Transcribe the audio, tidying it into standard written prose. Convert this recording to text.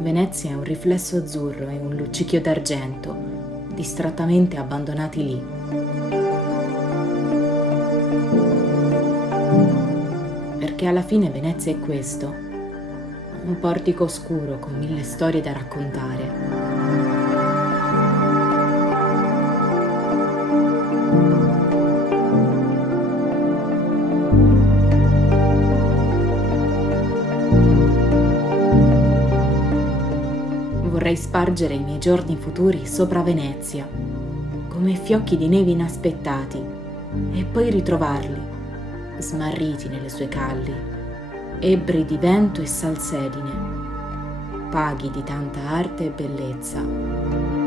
Venezia è un riflesso azzurro e un luccichio d'argento, distrattamente abbandonati lì. Perché alla fine Venezia è questo, un portico oscuro con 1000 storie da raccontare. Vorrei spargere i miei giorni futuri sopra Venezia, come fiocchi di neve inaspettati, e poi ritrovarli, smarriti nelle sue calli, ebbri di vento e salsedine, paghi di tanta arte e bellezza.